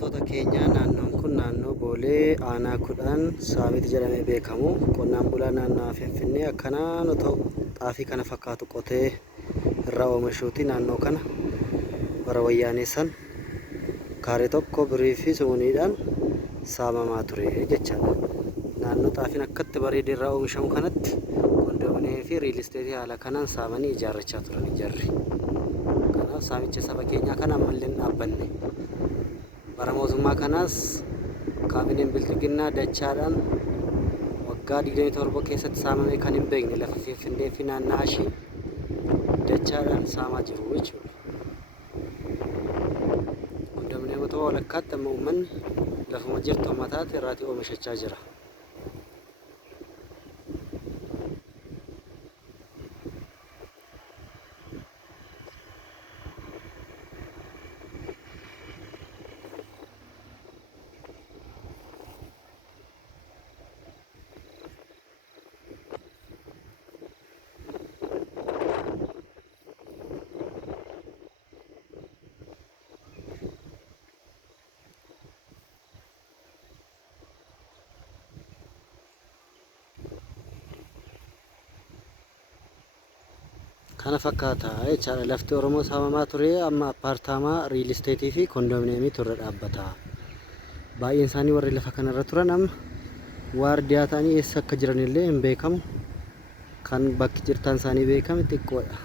Daawwattoota keenya naannoon kun naannoo Boolee aanaa kudhan Saamicha jedhamee beekamu. Qonnaan bulaa naannoo Finfinnee akkanaan otoo xaafii kana fakkaatu qotee irraa oomishuuti. Naannoo kana bara wayyaaneessan kaaree tokko birii fi sumuuniidhaan saamamaa ture jechaadha. Naannoo xaafiin akkatti bareedee irraa oomishamu kanatti kondominiyeemii fi riil isteetii haala kanaan saamanii ijaarrachaa turan jarri. Kanaaf saamicha saba keenyaa kana ammallee hin dhaabbanne. Bara mootummaa kanaas kaabineen bilchiginnaa dachaadhaan waggaa 27 keessatti saamamee kan hin beekne lafa Finfinnee fi naannaa ishee dachaadhaan saamaa jiru jechuudha. Kondominiyeemota walakkaatti amma uummanni lafuma jirtu ummataatti irraatii oomishachaa jira. Kana fakkaata jechaadha. Lafti Oromoo saamamaa ture amma appaartaamaa riil isteetii fi kondominiyeemii turre dhaabbata. Baay'een isaanii warri lafa kanarra turan amma waardiyaa ta'anii eessa akka jiranillee hin beekamu. Kan bakki jirtaan isaanii beekame xiqqoodha.